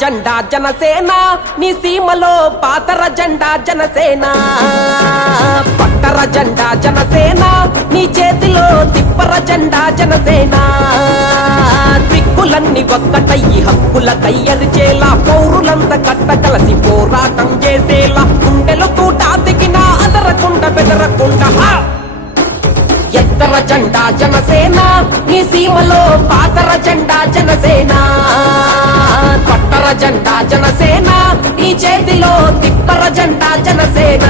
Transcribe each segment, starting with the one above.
జెండా జనసేన నీ సీమలో పాతర జెండా జనసేన పట్టర జెండా జనసేన నీ చేతిలో తిప్పర జెండా జనసేన దిక్కులన్నీ ఒక్కటయ్యి హక్కుల కయ్యరిచేలా పౌరులంతా కట్టకలసి పోరాటం చేసేలా గుండెలు తూటా దిగినా అదరకుండా బెదరకుండా ఎత్తర జెండా జనసేన నీ సీమలో పాతర జెండా జనసేన పట్టర జెండా జనసేన నీ చేతిలో తిప్పర జెండా జనసేన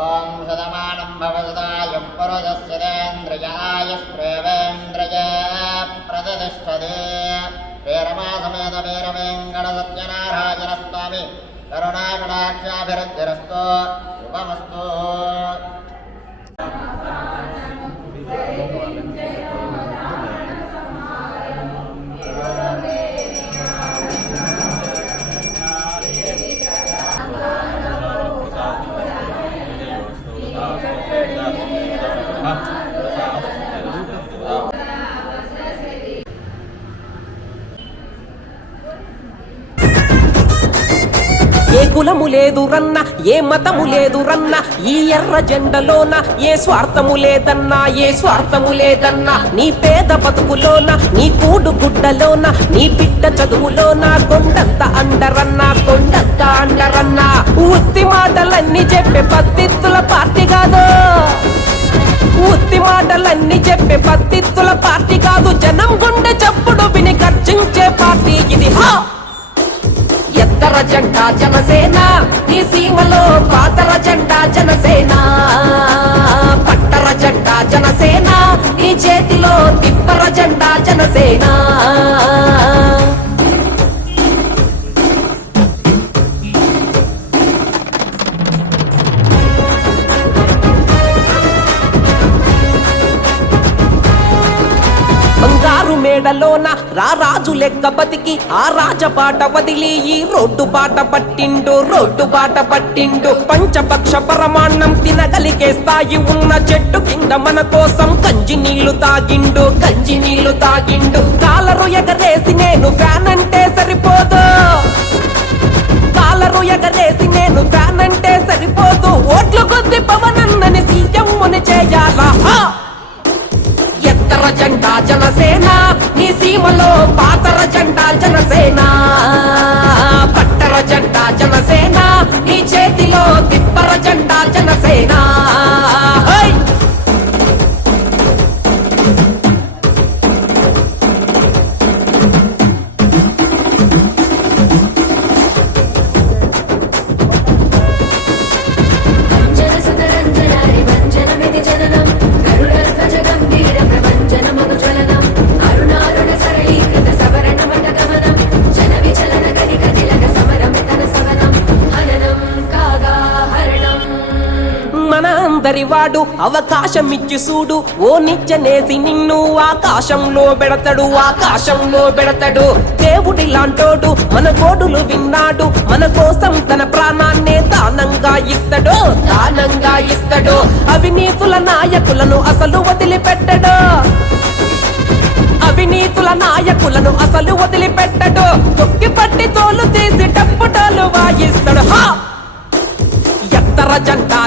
ఓం శతమానం భవతాయం పురుషస్యేంద్రియాయ శ్రేవేంద్రయ ప్రతిష్టతే వీరమాసమేత వీరవేంకట సత్యనారాయణ స్వామి కరుణాకటాక్షాభివృద్ధిరస్తు శుభమస్తు. ఏ కులము లేదు రన్న, ఏ మతము లేదు రన్న, ఈ ఎర్ర జెండలోన ఏ స్వార్థము లేదన్నా, ఏ స్వార్థము లేదన్నా. నీ పేద బతుకులోన, నీ కూడు గుడ్డలోన, నీ బిడ్డ చదువులోన కొండంత అండరన్నా, కొండంత అండరన్నా. ఉత్తి మాటలన్నీ చెప్పే పత్తిత్తుల పార్టీ కాదు, ఉత్తి మాటలన్నీ చెప్పే పత్తిత్తుల పార్టీ కాదు. జనం గుండె చప్పుడు విని గర్జించే పార్టీ ఇది. ఎత్తర జెండా జనసేన నీ సీమలో పాతర జెండా జనసేన పట్టర జెండా జనసేన నీ చేతిలో తిప్పర జెండా జనసేన. బంగారు మేడలోన రారాజు లెక్క బతికి ఆ రాజబాట వదిలి ఈ రోడ్డు బాట పట్టిండు, రోడ్డు బాట పట్టిండు. పంచపక్ష పరమాన్నం తినగలిగే స్థాయి ఉన్న చెట్టు కింద మన కోసం కంచి నీళ్లు తాగిండు, కంచి నీళ్లు తాగిండు. కాలరు ఎగరేసి నేను ఫ్యాన్ అంటే సరిపోదు, కాలరు ఎగరేసి నేను ఫ్యాన్ అంటే సరిపోదు. ఓట్లు కొద్ది పవనన్నని సీఎం ముని చేయాలా. ఎత్తర జెండా జనసేన నీ సీమలో పాతర జెండా జనసేన పట్టర జెండా జనసేన నీ చేతిలో తిప్పర జెండా జనసేన. హరణ అందరివాడు అవకాశం ఇచ్చి చూడు ఓ నిచ్చెనేసి నిన్ను ఆకాశంలో పెడతాడు దేవుడి లాంటోడు మన గోడులు విన్నాడు మన కోసం తన ప్రాణాన్నే దానంగా ఇస్తాడు అవినీతుల నాయకులను అసలు వదిలిపెట్టడు తొక్కి పట్టి తోలు తీసి టప్పుటాలు వాయిస్తాడు ఎత్తర జెండా